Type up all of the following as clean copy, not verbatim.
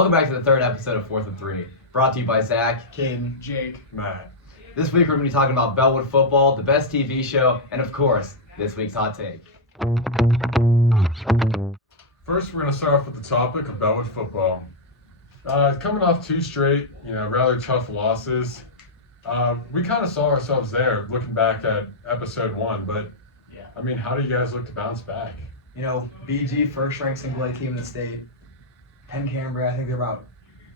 Welcome back to the third episode of 4th and 3, brought to you by Zach, Caden, Jake, Matt. This week we're going to be talking about Bellwood football, the best TV show, and of course, this week's hot take. First, we're going to start off with the topic of Bellwood football. Coming off two straight, rather tough losses, we kind of saw ourselves there looking back at episode 1. But I mean, how do you guys look to bounce back? BG, first-ranked single-A team in the state. Penn Cambria, I think they're about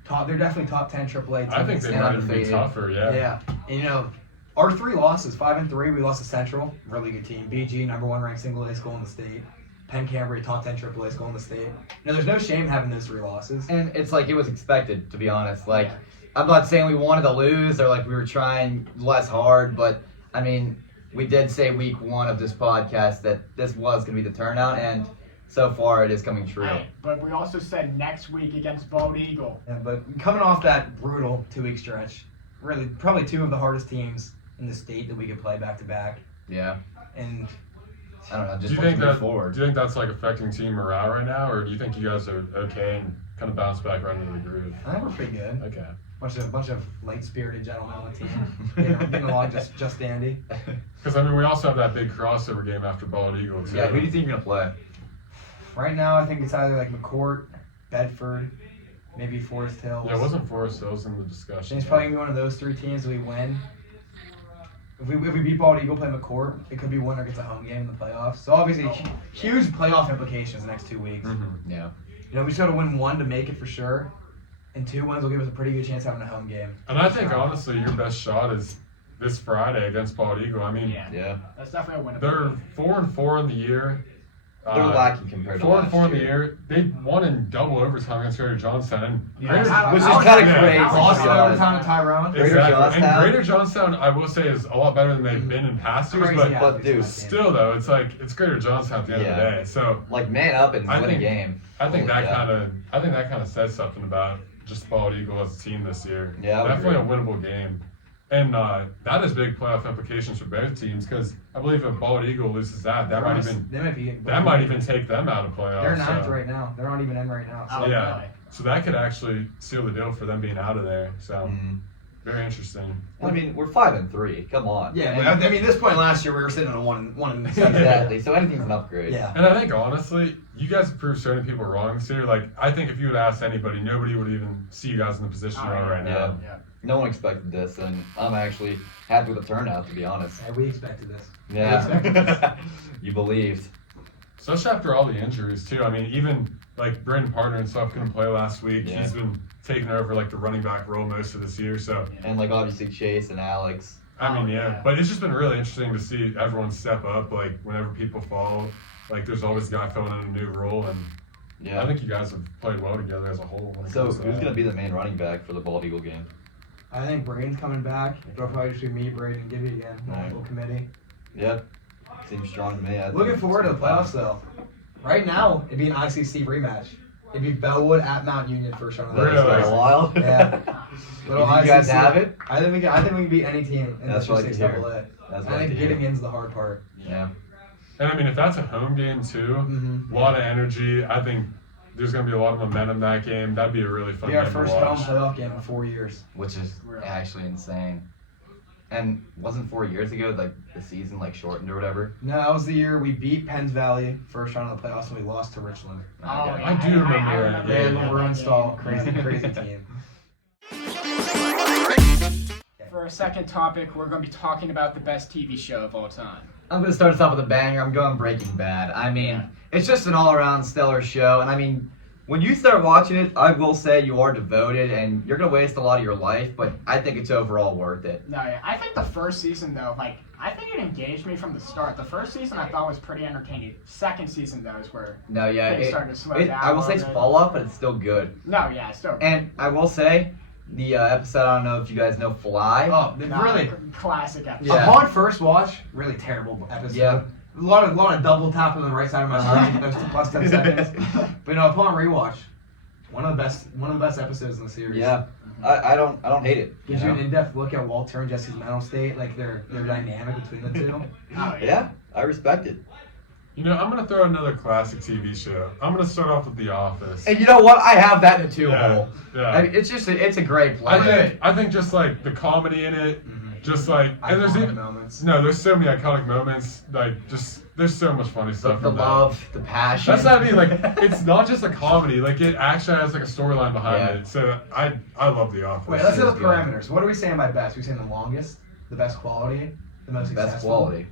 top. They're definitely top 10 AAA team. I think they might even be undefeated. tougher. Yeah. Yeah, and our three losses, 5 and 3. We lost to Central, really good team. BG, number 1 ranked single-A school in the state. Penn Cambria, top 10 AAA school in the state. There's no shame having those 3 losses. And it's like it was expected, to be honest. Like, I'm not saying we wanted to lose or like we were trying less hard, but I mean, we did say week 1 of this podcast that this was going to be the turnout, and so far it is coming true. Right, but we also said next week against Bald Eagle. Yeah, but coming off that brutal 2-week stretch, really probably 2 of the hardest teams in the state that we could play back-to-back. Yeah. And I don't know, Do just you think move that? forward. Do you think that's like affecting team morale right now, or do you think you guys are okay and kind of bounce back right into the groove? I think we're pretty good. Okay. Bunch of light-spirited gentlemen on the team. getting along just dandy. Because I mean, we also have that big crossover game after Bald Eagle too. Yeah, who do you think you're going to play? Right now, I think it's either like McCourt, Bedford, maybe Forest Hills. Yeah, it wasn't Forest Hills in the I discussion. think it's probably gonna be one of those 3 teams that we win. If we beat Bald Eagle, play McCourt, it could be winner gets a home game in the playoffs. So obviously, huge playoff implications the next 2 weeks. Mm-hmm. Yeah. We just got to win 1 to make it for sure, and 2 wins will give us a pretty good chance of having a home game. And I think honestly, your best shot is this Friday against Bald Eagle. I mean, Yeah. That's definitely a win. they're 4-4 in the year. They're lacking compared to 4-4 last in the year. year. They won in double overtime against Greater Johnstown, and Yeah, Which is I was- kind of yeah, crazy. I was to Lost be in honest. overtime to Tyrone. Greater exactly. Johnstown? And Greater Johnstown, I will say, is a lot better than they've been in past years. Crazy But athletes but on dude, that team. still, though, it's Greater Johnstown at the end of the Yeah. day. So Like, man up and I win a think- game. I think Holy that cow. kind of says something about just Bald Eagle as a team this year. Yeah, I would definitely agree. a winnable game. And that has big playoff implications for both teams because I believe if Bald Eagle loses that might even take them out of playoffs. They're 9th so. right now. They're not even in right now. So. Oh, Yeah. really? So that could actually seal the deal for them being out of there. So Mhm. very interesting. I mean, we're 5 and 3. Come on. Yeah, And- I mean, at this point last year we were sitting on a one and seven. exactly. So anything's an upgrade. Yeah. And I think honestly, you guys have proved certain people wrong this year. Like I think if you would ask anybody, nobody would even see you guys in the position Oh, you are right yeah. now. Yeah. No one expected this, and I'm actually happy with the turnout, to be honest. Yeah, we expected this. Yeah. You believed. Especially after all the injuries too. I mean, even like Brandon Partner and stuff couldn't play last week. Yeah. He's been taking over like the running back role most of this year. So And, like, obviously Chase and Alex. I mean, Oh, yeah. yeah. But it's just been really interesting to see everyone step up. Like whenever people fall, like there's always a guy filling in a new role, and Yeah. I think you guys have played well together as a whole. When it So comes to who's that. going to be the main running back for the Bald Eagle game? I think Braden's coming back. They'll probably just be me, Braden, and Gibby again. Right. Full committee. Yeah. Seems strong to me. I think Looking it's forward to the gonna be playoffs though. Right now, it'd be an ICC rematch. It'd be Bellwood at Mount Union first round. of the fun. Really? That is playoffs. kinda wild. Yeah. You think you guys have it? I think we can beat any team in That's the what I like to hear. 6AA. That's I what I think like to getting hear. in's the hard part. Yeah. And I mean, if that's a home game too, Mm-hmm. a lot of energy. I think there's going to be a lot of momentum that game. That'd be a really fun Be our game to first home watch. playoff game in 4 years. Which is Really? actually insane. And wasn't 4 years ago, like, the season, like, shortened or whatever? No, that was the year we beat Penns Valley first round of the playoffs and we lost to Richland. Oh, Okay. yeah. I do remember that They had game. LeBron install, crazy team. For our second topic, we're going to be talking about the best TV show of all time. I'm going to start us off with a banger. I'm going Breaking Bad. I mean, it's just an all-around stellar show. And I mean, when you start watching it, I will say you are devoted and you're going to waste a lot of your life, but I think it's overall worth it. No, yeah. I think the first season, though, I think it engaged me from the start. The first season I thought was pretty entertaining. Second season, though, is where No, yeah. things started to slow down. I will say a it's little bit. fall off, but it's still good. No, yeah, it's still. And I will say, the episode, I don't know if you guys know Fly. Oh, they No, really. classic episode. Yeah. Upon first watch, really terrible episode. Yeah. A lot of double tapping on the right side of my screen. Those plus 10 seconds. But upon rewatch, one of the best episodes in the series. Yeah. I don't hate it. Gives you know? an in-depth look at Walter and Jesse's mental state, like their dynamic between the two. Oh, yeah. Yeah, I respect it. You know, I'm gonna throw another classic TV show. I'm gonna start off with The Office. And you know what? I have that in a two Yeah, hole. yeah. I mean, it's a great play. I think just like the comedy in it, just like and there's Iconic even moments. there's so many iconic moments. Like just there's so much funny the stuff. in that. love, the passion. That's what I mean. Like it's not just a comedy. Like it actually has like a storyline behind Yeah. it. So I love The Office. Wait, let's do the is good. parameters. What are we saying by best? We saying the longest, the best quality, the most best successful? quality.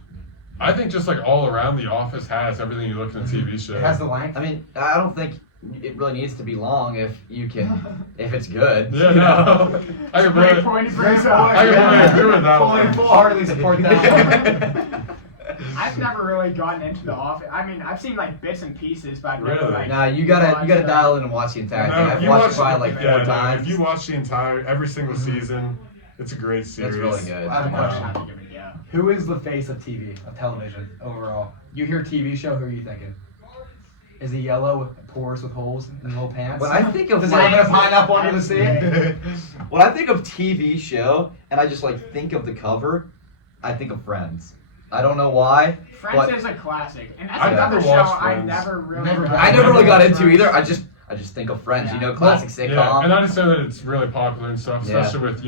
I think just like all around, The Office has everything you look in a TV show. It has the length. I mean, I don't think it really needs to be long if you can, if it's good. Yeah, you no. know? I can Great really, point he Great brings point. up. I can really agree with that one. Full-heartedly support that. I've never really gotten into The Office. I mean, I've seen like bits and pieces, but I've never Really? like. Nah, you gotta watched, dial in and watch the entire No, thing. if I've you watched watch- it probably like yeah, four no, times. If you watch the entire every single season, it's a great series. It's really good. I have a I question. have to give it a go. Who is the face of TV, of television overall? You hear TV show, who are you thinking? Is he yellow with pores with holes in little pants? When I think of Does he like, have a pineapple under the sea? when I think of TV show and I just like think of the cover, I think of Friends. I don't know why. Friends But- is a classic, and that's I've another never show watched I Friends. never really. Never got got I never really got into into Friends. either. I just think of Friends. Yeah. You know, classic Yeah, sitcom. and I just know that it's really popular and stuff, Yeah. especially with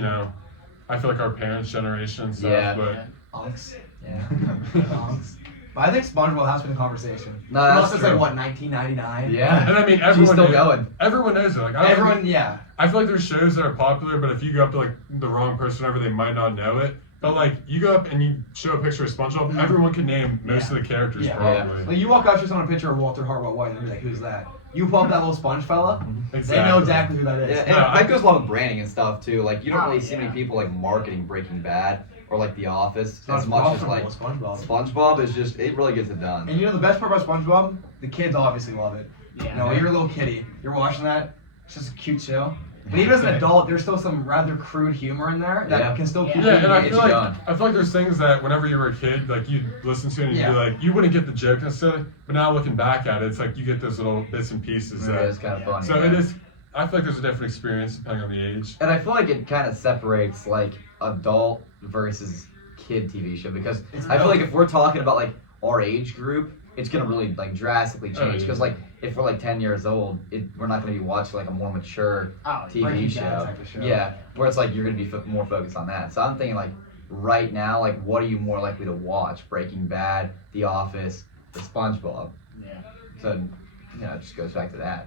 I feel like our parents' generation and stuff. Yeah. But Unks. Yeah. Unks. But I think SpongeBob has been in conversation. No, that's Since true. like what, 1999? Yeah. and I mean She's everyone still knew- going. Everyone knows it. Like I don't Everyone, think- yeah. I feel like there's shows that are popular, but if you go up to like the wrong person, whatever, they might not know it. But like you go up and you show a picture of SpongeBob, Mhm. everyone can name most of the characters Yeah. probably. Like you walk out just on a picture of Walter Hartwell White and you're like, who's that? You pull up that little sponge fella, Exactly. they know exactly who that is. Yeah, and No, that goes along with branding and stuff too. Like you don't Oh, really see yeah. many people like marketing Breaking Bad or like The Office as SpongeBob's much as from like SpongeBob. SpongeBob is just it really gets it done. And you know the best part about SpongeBob? The kids obviously love it. Yeah. You know, you're a little kiddie. You're watching that. It's just a cute show. But even as an adult, there's still some rather crude humor in there that Yeah. can still keep Yeah, you and I engaged. feel like done. there's things that whenever you were a kid, like you'd listen to it and you'd Yeah. be like, you wouldn't get the joke necessarily, but now looking back at it, it's like you get those little bits and pieces. It That, is kind of funny. so yeah. it is. I feel like there's a different experience depending on the age. And I feel like it kind of separates like adult versus kid TV show because It's I feel really- like if we're talking about like our age group, it's gonna really like drastically Oh, change yeah. because like if we're like 10 years old, we're not gonna be watching like a more mature Oh, TV Breaking show. Bad type of show. Yeah, where it's like you're gonna be more focused on that. So I'm thinking like right now, like what are you more likely to watch? Breaking Bad, The Office, or SpongeBob? yeah. So it just goes back to that.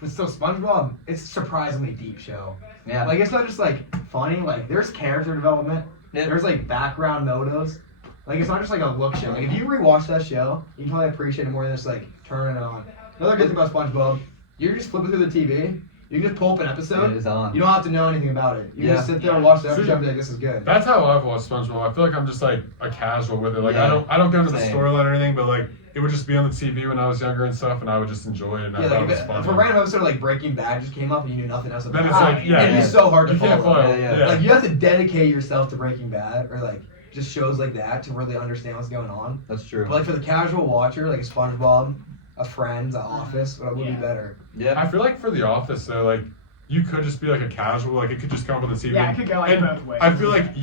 But still, SpongeBob, it's a surprisingly deep show. Yeah. Like, it's not just, like, funny. Like, there's character development. Yeah. There's, like, background motives. Like, it's not just, like, a look show. Like, if you rewatch that show, you can probably appreciate it more than just, like, turning it on. Another good thing about SpongeBob, you're just flipping through the TV. You can just pull up an it episode. is on. You don't have to know anything about it. You Yeah. just sit there and watch the episode See, and be like, this is good. That's how I've watched SpongeBob. I feel like I'm just like a casual with it. Like Yeah. I don't go into the Same. storyline or anything, but like it would just be on the TV when I was younger and stuff, and I would just enjoy it. And I Yeah, thought like, it was if funny. a random episode like Breaking Bad just came up and you knew nothing else about Then it. it's like, yeah, It'd be yeah. so hard to you can't follow. follow. Yeah, yeah. Yeah. Like, you have to dedicate yourself to Breaking Bad or, like, just shows like that to really understand what's going on. That's true. But like for the casual watcher, like a SpongeBob, a Friends, a Office, what would be Yeah. better? Yeah. I feel like for The Office though, like you could just be like a casual, like it could just come up on the TV. Yeah, it could go like and both ways. I feel like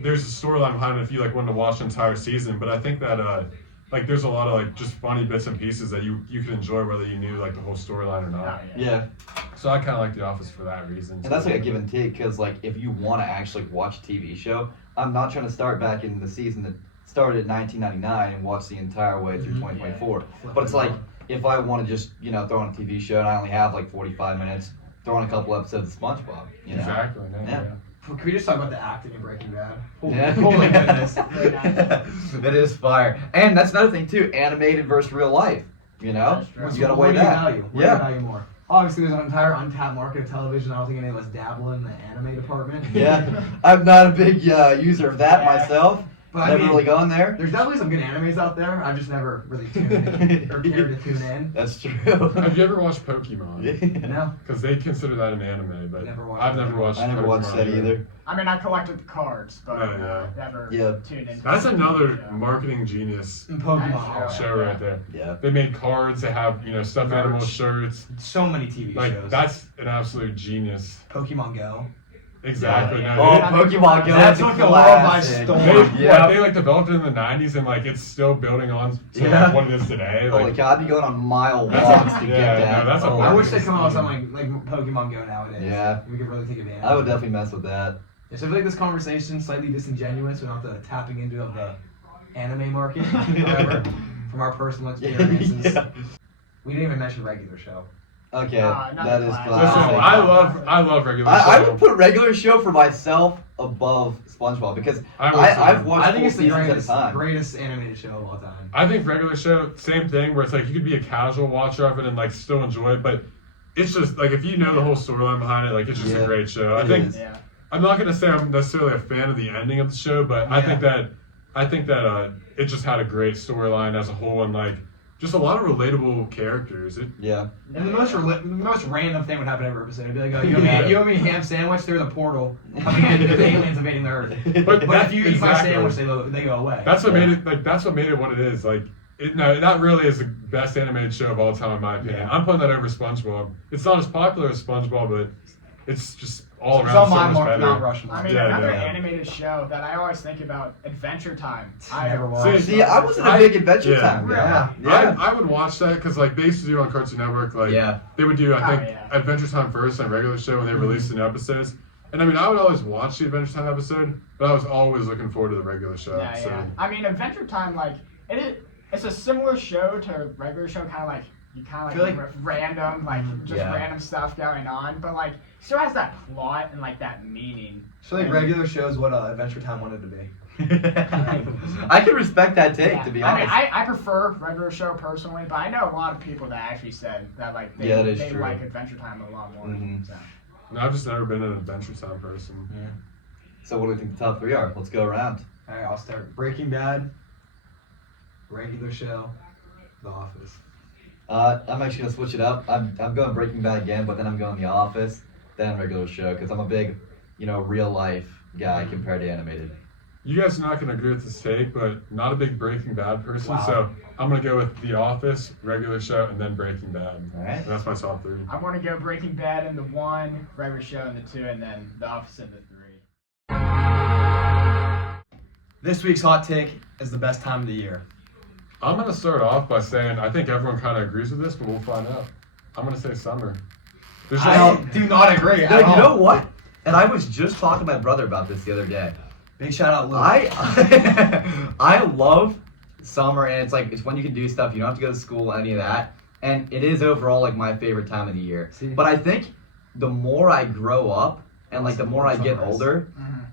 there's a storyline behind it if you like wanted to watch the entire season, but I think that like there's a lot of like just funny bits and pieces that you could enjoy whether you knew like the whole storyline or Oh, not. Yeah. So I kind of like The Office for that reason. And that's like a give and take because like if you want to actually watch a TV show, I'm not trying to start back in the season that started in 1999 and watch the entire way through Mhm. 2024. But it's like if I want to just throw on a TV show and I only have like 45 minutes, throw on a couple episodes of SpongeBob. You know? Exactly. No, Yeah. Can we just talk about the acting in Breaking Bad? Yeah. Holy goodness. That is fire. And that's another thing too, animated versus real life. You know? That's true. What's- You gotta what weigh do you that. value? What do you Yeah. value more? Obviously, there's an entire untapped market of television. I don't think any of us dabble in the anime department. Yeah. I'm not a big user of that Yeah. myself. But I Never mean, really gone there. there's definitely some good animes out there. I've just never really tuned in or cared to tune in. That's true. Have you ever watched Pokemon? No. Because they consider that an anime, but Never watched I've never watched. I never watched Pokemon that either. I mean, I collected the cards, but Oh, yeah. never Yeah. tuned into That's the another show. marketing genius And Pokemon. That's also. show right there. Yeah. They made cards. They have stuffed animal Merch. shirts. So many TV Like shows. that's an absolute genius. Pokemon Go. Exactly. Yeah. No, Oh, they- Pokemon Go. That is a took the world by classic. storm. They, Yeah. like, they like developed it in the '90s, and like it's still building on to Yeah. like, what it is today. Oh my Like, god, I'd be going on mile That's walks a- to yeah, get that. no, that's a Oh, I hard wish they come out with Yeah. something like Pokemon Go nowadays. Yeah. We could really take advantage. I would of it. definitely mess with that. Yeah, so I feel like this conversation is slightly disingenuous. We're not the tapping into of the anime market, however, from our personal experiences. Yeah. We didn't even mention regular show. Okay, Not that the is classic. listen, classic. I love regular I show. would put regular show for myself above SpongeBob because I would I've too. watched I think it's the full seasons greatest, at a time. greatest animated show of all time. I think regular show, same thing, where it's like you could be a casual watcher of it and like still enjoy it, but it's just like if you know the whole storyline behind it, like it's just Yeah, a great show. I it think is. Yeah. I'm not gonna say I'm necessarily a fan of the ending of the show, but I think that it just had a great storyline as a whole and like just a lot of relatable characters. Yeah. And the most random thing would happen every episode. It'd be like, oh, you Yeah. owe me a ham sandwich through the portal. Coming in, the aliens invading the Earth. But if you eat my exactly. sandwich, they go away. That's what Yeah. made it what it is. Like that really is the best animated show of all time in my opinion. Yeah. I'm putting that over SpongeBob. It's not as popular as SpongeBob, but it's just all It's around on so my much better. Mount Rushmore. I mean, Yeah, another yeah. animated show that I always think about, Adventure Time. I Never watched. See, I wasn't a big Adventure Yeah. Time guy. Yeah. I would watch that because like they used to do on Cartoon Network, like Yeah. they would do I think Oh, yeah. Adventure Time first and regular show when they released the new episodes. And I mean I would always watch the Adventure Time episode, but I was always looking forward to the regular show. Yeah, so. yeah. I mean, Adventure Time, like it's a similar show to a regular show, kind of like you kind of Feel like, like- random, like just Yeah. random stuff going on, but like still has that plot and like that meaning. So like regular shows what Adventure Time wanted to be. I can respect that take, Yeah. to be I mean, honest. I prefer regular show personally, but I know a lot of people that actually said that like they, Yeah, that is they true. like Adventure Time a lot more. Mhm. So. No, I've just never been an Adventure Time person. So what do we think the top three are? Let's go around. All right, I'll start. Breaking Bad, regular show, The Office. I'm actually gonna switch it up. I'm going Breaking Bad again, but then I'm going The Office, then regular show, because I'm a big, real life guy compared to animated. You guys are not going to agree with this take, but not a big Breaking Bad person, Wow. so I'm going to go with The Office, regular show, and then Breaking Bad. All right. And that's my top three. I want to go Breaking Bad in the 1, regular show in the 2, and then The Office in the 3. This week's hot take is the best time of the year. I'm going to start off by saying I think everyone kind of agrees with this, but we'll find out. I'm going to say summer. There's just, I do not agree. No, at all. you know what? And I was just talking to my brother about this the other day. Big shout out, Luke. I love summer, and it's when you can do stuff. You don't have to go to school, any of that. And it is overall like my favorite time of the year. See? But I think the more I grow up and like the more I get Sunrise. older, Mhm.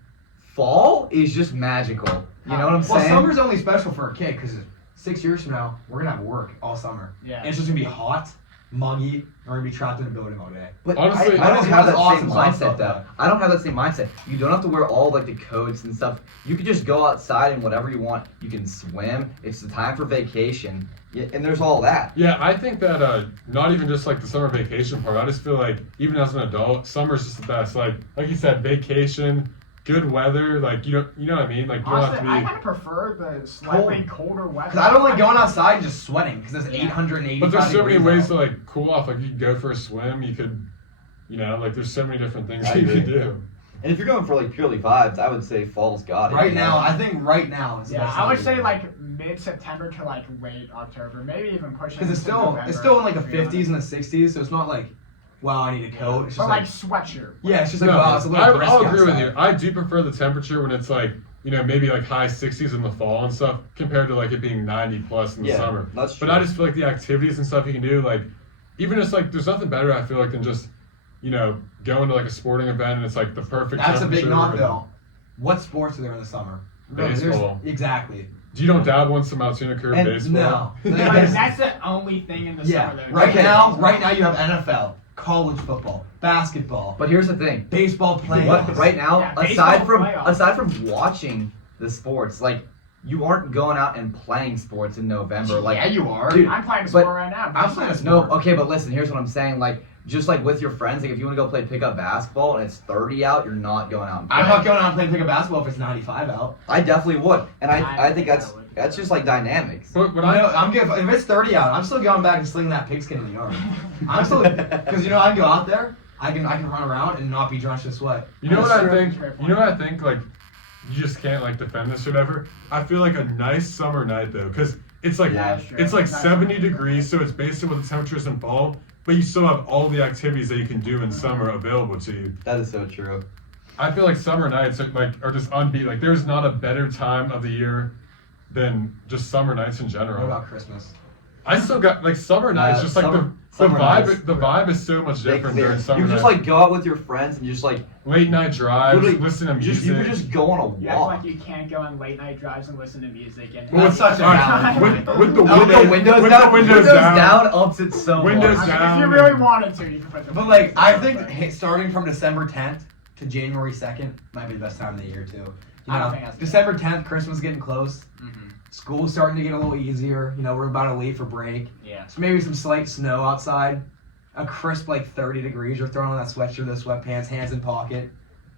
fall is just magical. You know what I'm Well, saying? summer's only special for a kid because 6 years from now we're gonna have work all summer. Yeah. And it's just gonna be hot, muggy, and we're gonna be trapped in a building all day. But Honestly, I don't honestly, have that's that awesome same stuff, mindset though. though. I don't have that same mindset. You don't have to wear all like the coats and stuff. You can just go outside and whatever you want. You can swim. It's the time for vacation, and there's all that. yeah, I think that not even just like the summer vacation part. I just feel like even as an adult, summer's just the best. Like you said, vacation, good weather. Like you know what I mean. Like you don't have Honestly, to I be. kind of prefer the slightly colder weather. Because I don't like going outside and just sweating because it's Yeah. 880. But there's so many ways to like cool off. Like you can go for a swim. You could, like there's so many different things I you agree. can do. And if you're going for like purely vibes, I would say fall's got it. Right you know? now, I think right now is the Yeah, best I time would of say year. like mid-September to like late October, maybe even pushing. Because it's into still November, it's still in like the to be honest. 50s and the 60s, so it's not like, wow, I need a coat. It's But just like like, sweatshirt. yeah, it's just like, No, wow, it's a little brisk I'll agree with outside. you. I do prefer the temperature when it's like, maybe like high 60s in the fall and stuff compared to like it being 90 plus in the Yeah, summer. that's true. But I just feel like the activities and stuff you can do, like, even just like, there's nothing better I feel like than just, going to like a sporting event and it's like the perfect That's a big temperature knock and- though. What sports are there in the summer? There's- Baseball. Exactly. You don't dab once some Altoona curve And baseball? No. Like, that's the only thing in the Yeah. summer. Though. Right Okay. now you have NFL, college football, basketball, But here's the thing. baseball playoffs. What, right now, Yeah, aside baseball from playoffs. aside from watching the sports, like you aren't going out and playing sports in November. Like yeah, you are. Dude, I'm playing a but- sport right now. I'm playing a no, sport. okay, but listen. Here's what I'm saying. Like just like with your friends, like if you want to go play pickup basketball and it's 30 out, you're not going out. And I'm playing. not going out and playing pickup basketball if it's 95 out. I definitely would, and I think I that's would. that's just like dynamics. But when I'm good. If it's 30 out, I'm still going back and slinging that pigskin in the yard. I'm still because I can go out there. I can run around and not be drenched in sweat. You know what That's I true. think? That's a great You know what I think? Like, you just can't like defend this or whatever. I feel like a nice summer night though, because it's like Yeah, true. it's like Nice. 70 degrees, so it's basically what the temperature is in fall. But you still have all the activities that you can do in summer available to you. That is so true. I feel like summer nights are just unbeat. Like, there's not a better time of the year than just summer nights in What general. about Christmas? I still got like summer nights, just like the summer vibe. nights. The vibe is so much different during summer You just nights. like go out with your friends and just like Late night drives, literally listen to you music. could just go on a You act walk. like you can't go on late night drives and listen to music and Well, it's such a balance. with the With the windows with down, the windows down. ups it so Windows much. down. If you really wanted to, you could put the. But like, I think starting from December 10th to January 2nd might be the best time of the year too. You I don't know, think that's- December 10th, Christmas getting close. Mhm. School's starting to get a little easier. You know, we're about to leave for break. Yeah. So maybe some slight snow outside. A crisp like 30 degrees. You're throwing on that sweatshirt, those sweatpants, hands in pocket.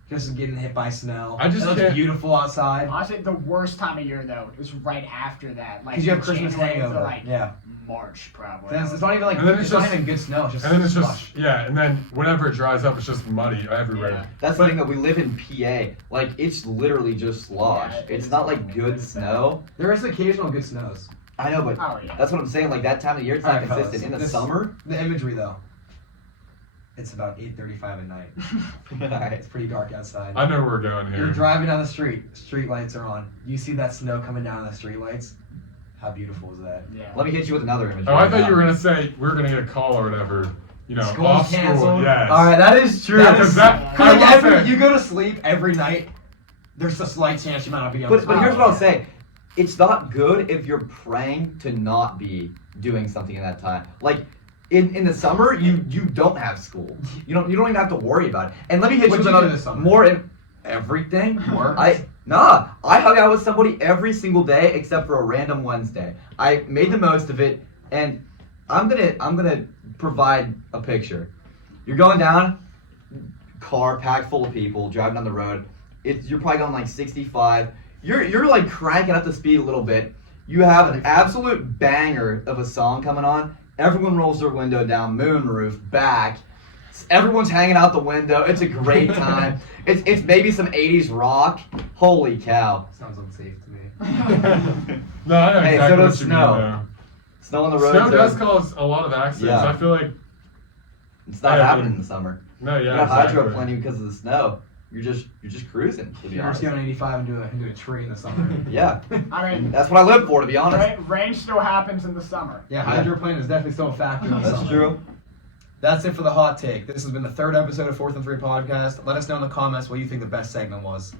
Just getting hit by snow. I just it looks can't- beautiful outside. Honestly, the worst time of year though is right after that, like Because you have Christmas January to, hangover. like Yeah. March probably. Then it's not even like And then it's it's not just- even good snow. It's just And then it's slush. just and then whenever it dries up, it's just muddy everywhere. Yeah. That's the thing that we live in PA. Like it's literally just slush. Yeah, it It's is. not like good It's bad. snow. There is occasional good snows. I know, but Oh yeah. that's what I'm saying. Like that time of year, it's not Alright, fellas, consistent. In the this- summer, The imagery though. It's about 8:35 at night. alright. It's pretty dark outside. I know where we're going You're here. driving down the street. Street lights are on. You see that snow coming down on the street lights. How beautiful is that? Yeah. Let me hit you with another image. Oh, I right thought now. you were gonna say we were gonna get a call or whatever. You know, School's off canceled. school. Yes. All right, that is true. That Because is- that, Cause like I will say- you go to sleep every night. There's a slight chance you might not be on. But here's what I'll say. It's not good if you're praying to not be doing something in that time. Like in the summer, you don't have school. You don't even have to worry about it. And let me hit What'd you you with do another this summer? more everything. Work? I hung out with somebody every single day except for a random Wednesday. I made the most of it, and I'm gonna provide a picture. You're going down, car packed full of people driving down the road. You're probably going like 65. You're like cranking up the speed a little bit. You have an absolute banger of a song coming on. Everyone rolls their window down, moonroof, back. Everyone's hanging out the window. It's a great time. It's maybe some 80s rock. Holy cow. Sounds unsafe to me. No, I know Hey, exactly so what does you snow. mean. Though. Snow on the road. Snow does cause a lot of accidents. Yeah. I feel like It's not Yeah, I happening mean- in the summer. no, You yeah, got exactly. hydroplaning because of the snow. You're just cruising, to be You ever honest. see on 85 into a tree in the summer? Yeah. I mean, That's what I live for, to be honest. range still happens in the summer. Yeah, hydroplane is definitely still a factor in the That's summer. true. That's it for the hot take. This has been the third episode of 4th and 3 podcast. Let us know in the comments what you think the best segment was.